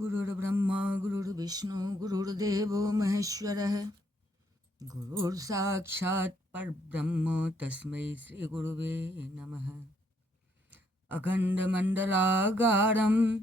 गुरुर्ब्रह्मा गुरुर्विष्णु गुरुर्देवो महेश्वरः गुरुर्साक्षात् परब्रह्म तस्मै श्रीगुरुवे नमः। अखण्डमण्डलाकारं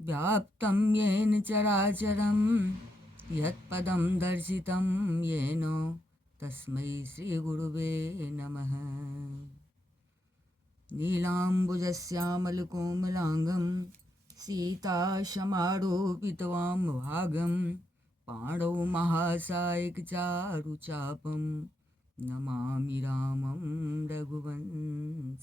व्याप्तं येन चराचरं यत्पदं दर्शितं येन तस्मै श्रीगुरुवे नमः। नीलाम्बुजश्यामलकोमलाङ्गं सीताशमारोपितवां भागं पाणौ महासायकचारुचापं नमामि रामं रघुवंशनाथम्।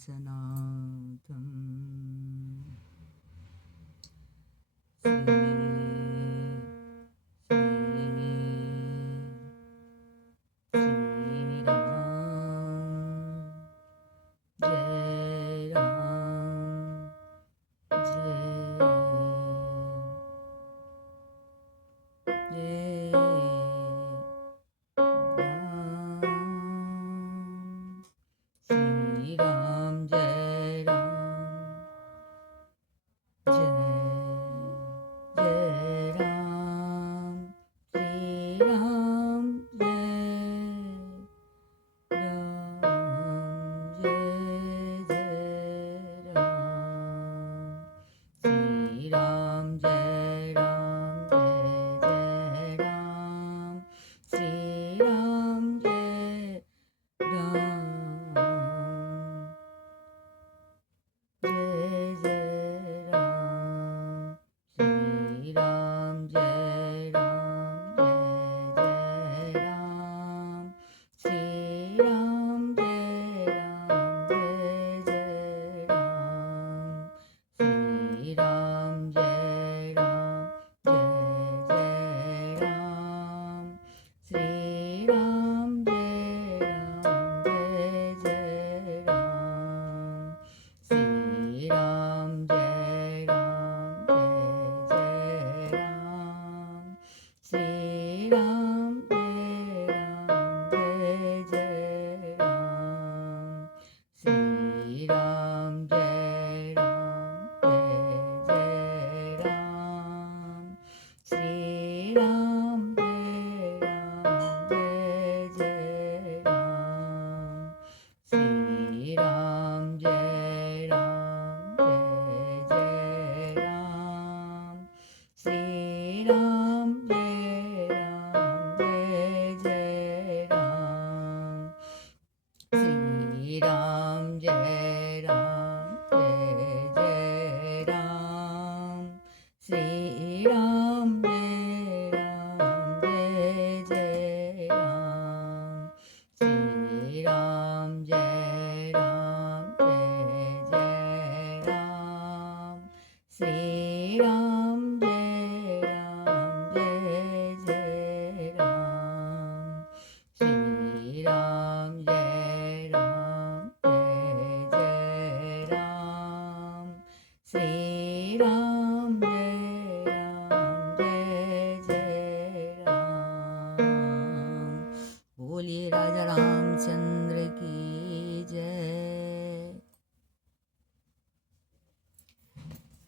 बोलिए राजा रामचंद्र की जय।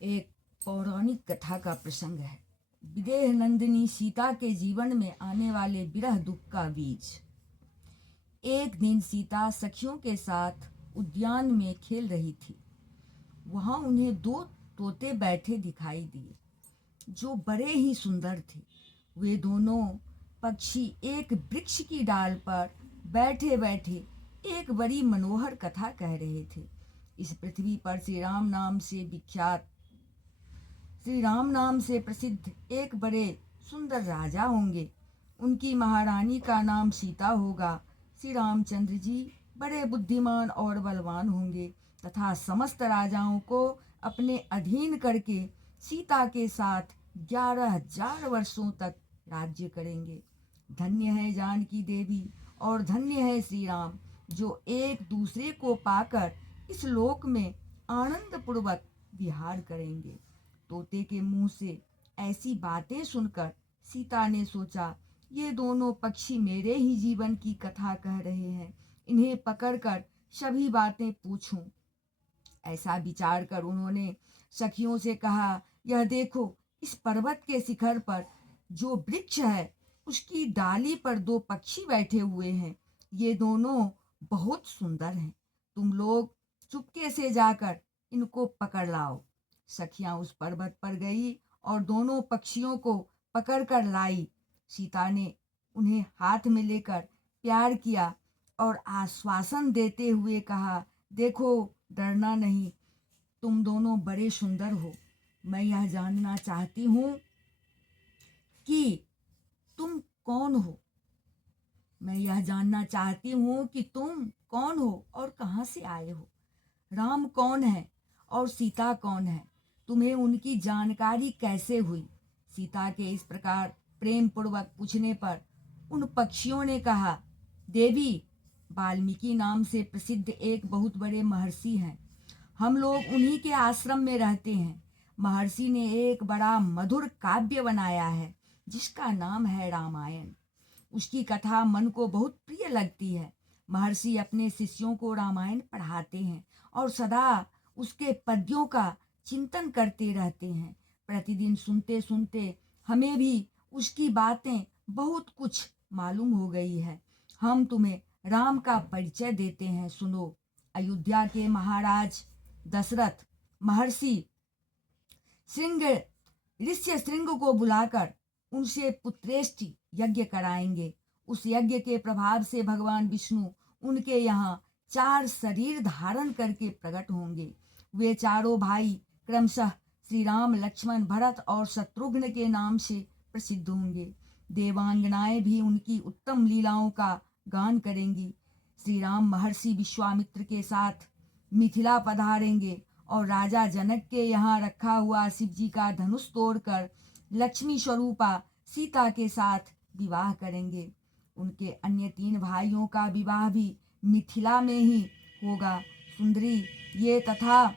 एक पौराणिक कथा का प्रसंग है। विदेह नंदिनी सीता के जीवन में आने वाले विरह दुख का बीज। एक दिन सीता सखियों के साथ उद्यान में खेल रही थी। वहां उन्हें दो तोते बैठे दिखाई दिए जो बड़े ही सुंदर थे। वे दोनों पक्षी एक वृक्ष की डाल पर बैठे बैठे एक बड़ी मनोहर कथा कह रहे थे। इस पृथ्वी पर श्री राम नाम से प्रसिद्ध एक बड़े सुंदर राजा होंगे। उनकी महारानी का नाम सीता होगा। श्री रामचंद्र जी बड़े बुद्धिमान और बलवान होंगे तथा समस्त राजाओं को अपने अधीन करके सीता के साथ 11,000 वर्षों तक राज्य करेंगे। धन्य है जानकी देवी और धन्य है श्री राम जो एक दूसरे को पाकर इस लोक में आनंद पूर्वक विहार करेंगे। तोते के मुंह से ऐसी बातें सुनकर सीता ने सोचा, ये दोनों पक्षी मेरे ही जीवन की कथा कह रहे हैं, इन्हें पकड़कर सभी बातें पूछूं। ऐसा विचार कर उन्होंने सखियों से कहा, यह देखो इस पर्वत के शिखर पर जो वृक्ष है उसकी डाली पर दो पक्षी बैठे हुए हैं। ये दोनों बहुत सुंदर हैं। तुम लोग चुपके से जाकर इनको पकड़ लाओ। सखियां उस पर्वत पर गई और दोनों पक्षियों को पकड़ कर लाई। सीता ने उन्हें हाथ में लेकर प्यार किया और आश्वासन देते हुए कहा, देखो, डरना नहीं, तुम दोनों बड़े सुंदर हो। मैं यह जानना चाहती हूँ कि तुम कौन हो। मैं यह जानना चाहती हूँ कि तुम कौन हो और कहाँ से आए हो। राम कौन है और सीता कौन है? तुम्हें उनकी जानकारी कैसे हुई? सीता के इस प्रकार प्रेम पूर्वक पूछने पर उन पक्षियों ने कहा, देवी, वाल्मीकि नाम से प्रसिद्ध एक बहुत बड़े महर्षि हैं। हम लोग उन्हीं के आश्रम में रहते हैं। महर्षि ने एक बड़ा मधुर काव्य बनाया है जिसका नाम है रामायण। उसकी कथा मन को बहुत प्रिय लगती है। महर्षि अपने शिष्यों को रामायण पढ़ाते हैं और सदा उसके पद्यों का चिंतन करते रहते हैं। प्रतिदिन सुनते सुनते हमें भी उसकी बातें बहुत कुछ मालूम हो गई है। हम तुम्हें राम का परिचय देते हैं, सुनो। अयोध्या के महाराज दशरथ महर्षि श्रृंग ऋष्य श्रृंग को बुलाकर उनसे पुत्रेष्टि यज्ञ कराएंगे। उस यज्ञ के प्रभाव से भगवान विष्णु उनके यहाँ 4 शरीर धारण करके प्रकट होंगे। वे चारों भाई क्रमशः श्री राम, लक्ष्मण, भरत और शत्रुघ्न के नाम से प्रसिद्ध होंगे। देवांगनाएं भी उनकी उत्तम लीलाओं का गान करेंगी। श्री राम महर्षि विश्वामित्र के साथ मिथिला पधारेंगे और राजा जनक के यहाँ रखा हुआ शिव जी का धनुष तोड़कर लक्ष्मी स्वरूपा सीता के साथ विवाह करेंगे। उनके अन्य 3 भाइयों का विवाह भी मिथिला में ही होगा। सुंदरी, ये तथा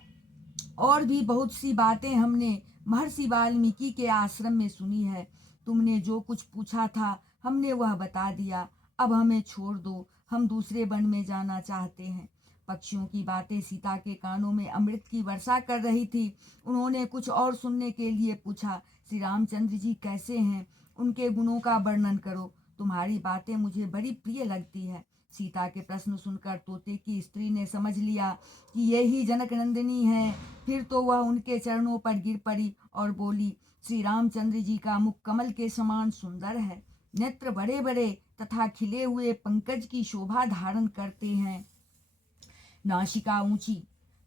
और भी बहुत सी बातें हमने महर्षि वाल्मीकि के आश्रम में सुनी है। तुमने जो कुछ पूछा था हमने वह बता दिया। अब हमें छोड़ दो, हम दूसरे वन में जाना चाहते हैं। पक्षियों की बातें सीता के कानों में अमृत की वर्षा कर रही थी। उन्होंने कुछ और सुनने के लिए पूछा, श्री रामचंद्र जी कैसे हैं? उनके गुणों का वर्णन करो। तुम्हारी बातें मुझे बड़ी प्रिय लगती है। सीता के प्रश्न सुनकर तोते की स्त्री ने समझ लिया कि ये ही जनक नंदिनी है। फिर तो वह उनके चरणों पर गिर पड़ी और बोली, श्री रामचंद्र जी का मुख कमल के समान सुंदर है। नेत्र बड़े बड़े तथा खिले हुए पंकज की शोभा धारण करते हैं। नासिका ऊंची,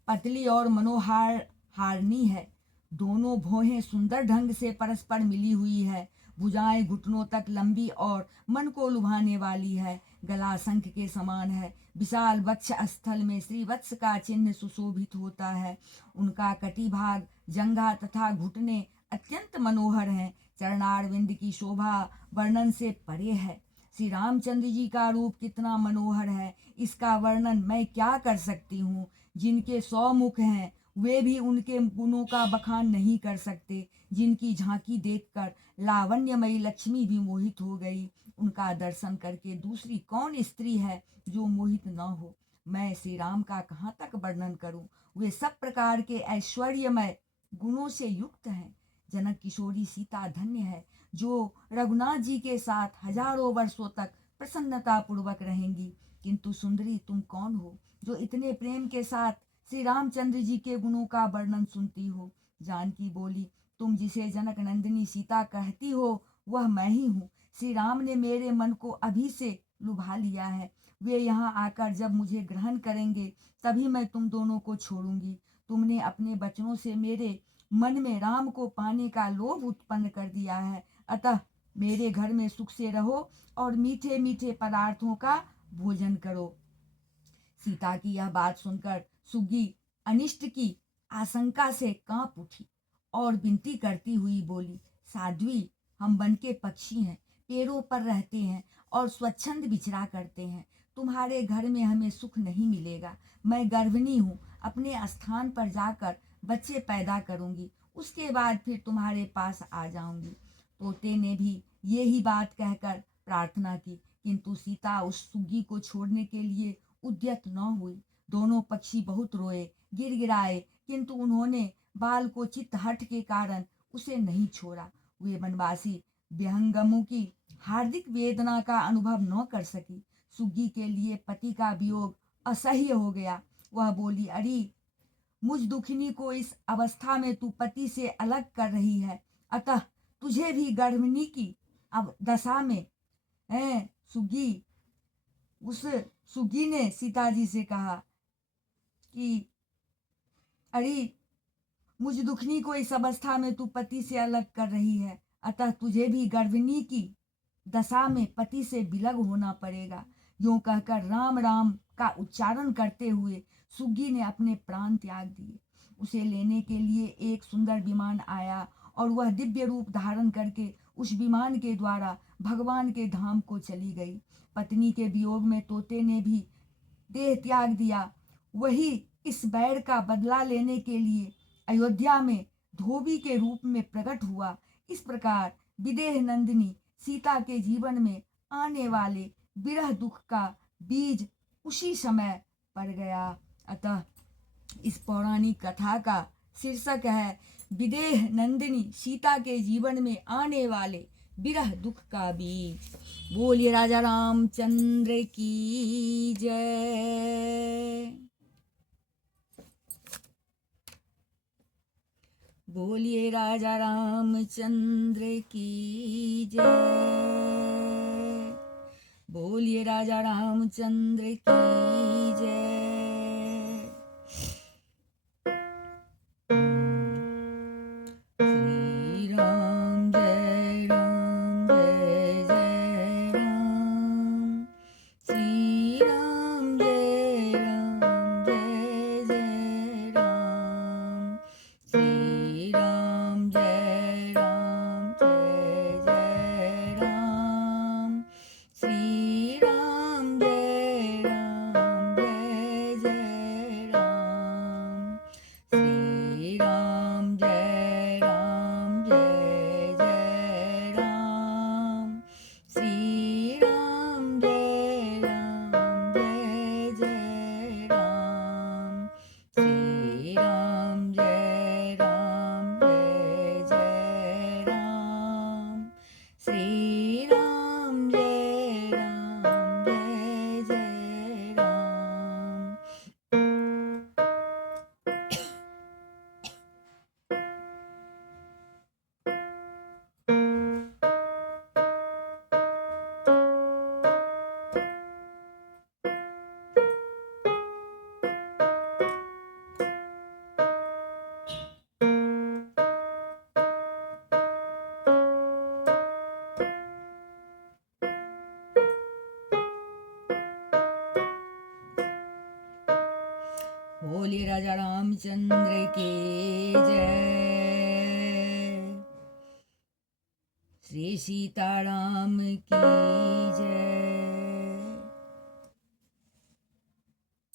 पतली और मनोहार हारनी है। दोनों भौहें सुंदर ढंग से परस्पर मिली हुई है। भुजाएं घुटनों तक लंबी और मन को लुभाने वाली है। गला शंख के समान है। विशाल वक्ष स्थल में श्रीवत्स का चिन्ह सुशोभित होता है। उनका कटिभाग, जंघा तथा घुटने अत्यंत मनोहर हैं। चरणारविंद की शोभा वर्णन से परे है। श्री रामचंद्र जी का रूप कितना मनोहर है, इसका वर्णन मैं क्या कर सकती हूँ। जिनके 100 मुख हैं वे भी उनके गुणों का बखान नहीं कर सकते। जिनकी झांकी देखकर लावण्यमयी लक्ष्मी भी मोहित हो गई। उनका दर्शन करके दूसरी कौन स्त्री है जो मोहित न हो। मैं श्री राम का कहाँ तक वर्णन करूं। वे सब प्रकार के ऐश्वर्यमय गुणों से युक्त हैं। जनक किशोरी सीता धन्य है जो रघुनाथ जी के साथ हजारों वर्षों तक प्रसन्नता पूर्वक रहेंगी। किंतु सुंदरी, तुम कौन हो जो इतने प्रेम के साथ श्री रामचंद्र जी के गुणों का वर्णन सुनती हो? जानकी बोली, तुम जिसे जनक नंदिनी सीता कहती हो वह मैं ही हूँ। श्री राम ने मेरे मन को अभी से लुभा लिया है। वे यहाँ आकर जब मुझे ग्रहण करेंगे तभी मैं तुम दोनों को छोड़ूंगी। तुमने अपने वचनों से मेरे मन में राम को पाने का लोभ उत्पन्न कर दिया है। अतः मेरे घर में सुख से रहो और मीठे मीठे पदार्थों का भोजन करो। सीता की यह बात सुनकर सुग्गी अनिष्ट की आशंका से कांप उठी और विनती करती हुई बोली, साध्वी, हम वन के पक्षी हैं, पेड़ों पर रहते हैं और स्वच्छंद विचरा करते हैं। तुम्हारे घर में हमें सुख नहीं मिलेगा। मैं गर्भिणी हूँ, अपने स्थान पर जाकर बच्चे पैदा करूंगी, उसके बाद फिर तुम्हारे पास आ जाऊंगी। तोते ने भी ये ही बात कहकर प्रार्थना की, किंतु सीता उस सुग्गी को छोड़ने के लिए उद्यत न हुई। दोनों पक्षी बहुत रोए, गिड़गिड़ाए, किंतु उन्होंने बाल को चित्त हठ के कारण उसे नहीं छोड़ा। वे वनवासी विहंगमों की हार्दिक वेदना का अनुभव न कर सकी। सुग्गी के लिए पति का वियोग असह्य हो गया। वह बोली, अरे मुझ दुखिनी को इस अवस्था में तू पति से अलग कर रही है, अतः तुझे भी गर्भिणी की अब दशा में है। उस सुग्गी ने सीता जी से कहा कि अरे मुझ दुखनी को इस अवस्था में तू पति से अलग कर रही है, अतः तुझे भी गर्भिणी की दशा में पति से विलग होना पड़ेगा। यूं कहकर राम राम का उच्चारण करते हुए सुग्गी ने अपने प्राण त्याग दिए। उसे लेने के लिए एक सुंदर विमान आया और वह दिव्य रूप धारण करके उस विमान के द्वारा भगवान के धाम को चली गई। पत्नी के वियोग में तोते ने भी देह त्याग दिया। वही इस बैर का बदला लेने के लिए अयोध्या में धोबी के रूप में प्रकट हुआ। इस प्रकार विदेह नंदिनी सीता के जीवन में आने वाले विरह दुख का बीज उसी समय पड़ गया। अतः इस पौराणिक कथा का शीर्षक है विदेह नंदिनी सीता के जीवन में आने वाले विरह दुख का बीज। बोलिए राजा रामचंद्र की जय। बोलिए राजा रामचंद्र की जय। बोलिए राजा रामचंद्र की जय। श्री राम जय राम जय जय राम। श्री राम जय राम जय जय राम। श्री राम जय राम जय जय राम। श्री राम जय राम जय जय राम। श्री राम जय राम जय जय राम। श्री राम जय राम जय जय राम। श्री राम जय राम जय जय राम। श्री राम जय राम जय जय राम। बोलिए राजा रामचंद्र की जय। श्री सीताराम की जय।